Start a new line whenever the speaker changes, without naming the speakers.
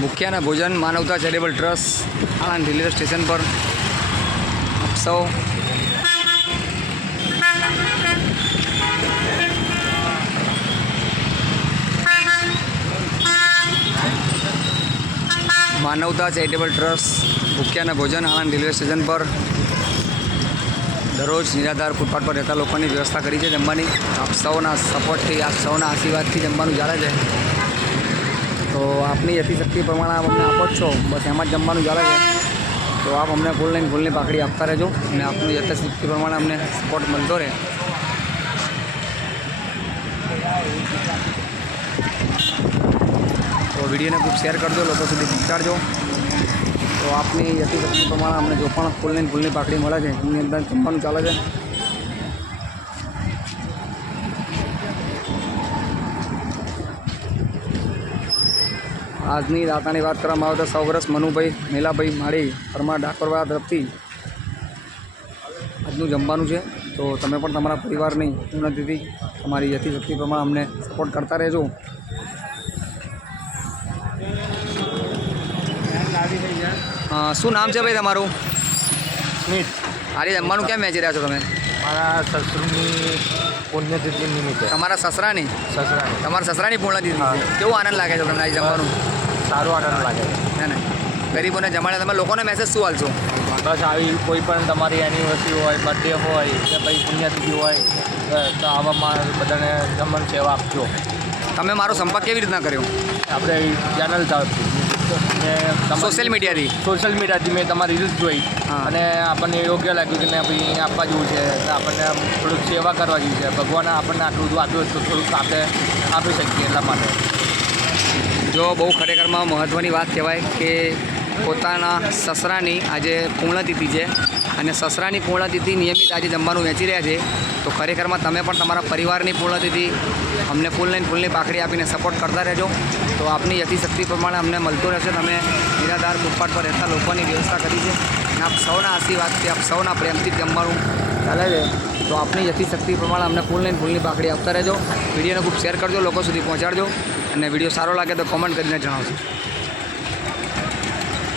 ભૂખ્યાના ભોજન માનવતા charitable trust Anand railway station પર. સૌ માનવતા ચેરિટેબલ ટ્રસ્ટ ભૂખ્યાના ભોજન આણંદ રેલવે સ્ટેશન પર દરરોજ નિરાધાર ફૂટપાથ પર રહેતા લોકોની વ્યવસ્થા કરી છે જમવાની. આપ સૌના સપોર્ટથી આપ સૌના આશીર્વાદથી જમવાનું ચાલે છે. તો આપની યથિશક્તિ પ્રમાણે આપ અમને આપો છો. બસ એમાં જ જમવાનું ચાલે છે. તો આપ અમને ફૂલ લઈને ફૂલની પાકડી આપતા રહેજો અને આપની યથાશક્તિ પ્રમાણે અમને સપોર્ટ મળતો રહે. તો વિડીયોને ખૂબ શેર કરજો, લોકો સુધી પહોંચાડજો. તો આપની યથિશક્તિ પ્રમાણે અમને જો પણ ફૂલની ફૂલની પાકડી મળે છે, એમની અંદર જમવાનું ચાલે છે. આજની દાતાની વાત કરવામાં આવે તો સૌ વર્ષ મનુભાઈ મેલાભાઈ માળી પરમાર ડાકોરવા તરફથી આજનું જમવાનું છે. તો તમે પણ તમારા પરિવારની ઉન્નતિથી તમારી યથિશક્તિ પ્રમાણે અમને સપોર્ટ કરતા રહેજો. શું નામ છે ભાઈ તમારું?
સ્મિત.
આજે જમવાનું કેમ વેચી રહ્યા છો તમે?
મારા સસુરની પુણ્યતિથિ નિમિત્તે.
તમારા સસરાની?
સસરાની.
તમારા સસરાની
પુણ્યતિથિ.
કેવો કેવું આનંદ લાગે છે તમને આજે જમવાનું?
સારું આનંદ લાગે
હે ને ગરીબોને જમાડે તમે લોકોને મેસેજ શું હાલશો
બસ આવી કોઈ પણ તમારી એનિવર્સરી હોય બર્થડે હોય કે ભાઈ પુણ્યતિથિ હોય તો આવામાં બધાને જમણ સેવા આપજો.
તમે મારો સંપર્ક કેવી રીતના કર્યો?
આપણે ચેનલ તરફથી
સોશિયલ મીડિયાથી
સોશિયલ મીડિયાથી મેં તમારી રીલ્સ જોઈ. અને આપણને યોગ્ય લાગ્યું કે મેં ભાઈ આપવા જેવું છે. આપણને થોડુંક સેવા કરવા જેવી છે. ભગવાને આપણને આટલું બધું આપ્યું તો થોડુંક આપણે આપી શકીએ એટલા માટે.
જો બહુ ખરેખરમાં મહત્ત્વની વાત કહેવાય કે પોતાના સસરાની આજે પૂર્ણતિથિ છે અને સસરાની પૂર્ણતિથિ નિયમિત આજે જમવાનું વેચી રહ્યા છે. તો ખરેખરમાં તમે પણ તમારા પરિવારની પૂર્ણતિથિ અમને ફૂલ લઈને ફૂલની પાખડી આપીને સપોર્ટ કરતા રહેજો. તો આપની યથિશક્તિ પ્રમાણે અમને મળતું રહેશે. તમે નિરાધાર ફૂટપાથ પર રહેતા લોકોની વ્યવસ્થા કરી છે અને આપ સૌના આશીર્વાદથી આપ સૌના પ્રેમથી જમવાનું ચાલે છે. તો આપની યથિશક્તિ પ્રમાણે અમને ફૂલ લઈને ફૂલની પાખડી આપતા રહેજો. વિડીયોને ખૂબ શેર કરજો. લોકો સુધી પહોંચાડજો. અને વીડિયો સારો લાગે તો કોમેન્ટ કરીને જણાવજો.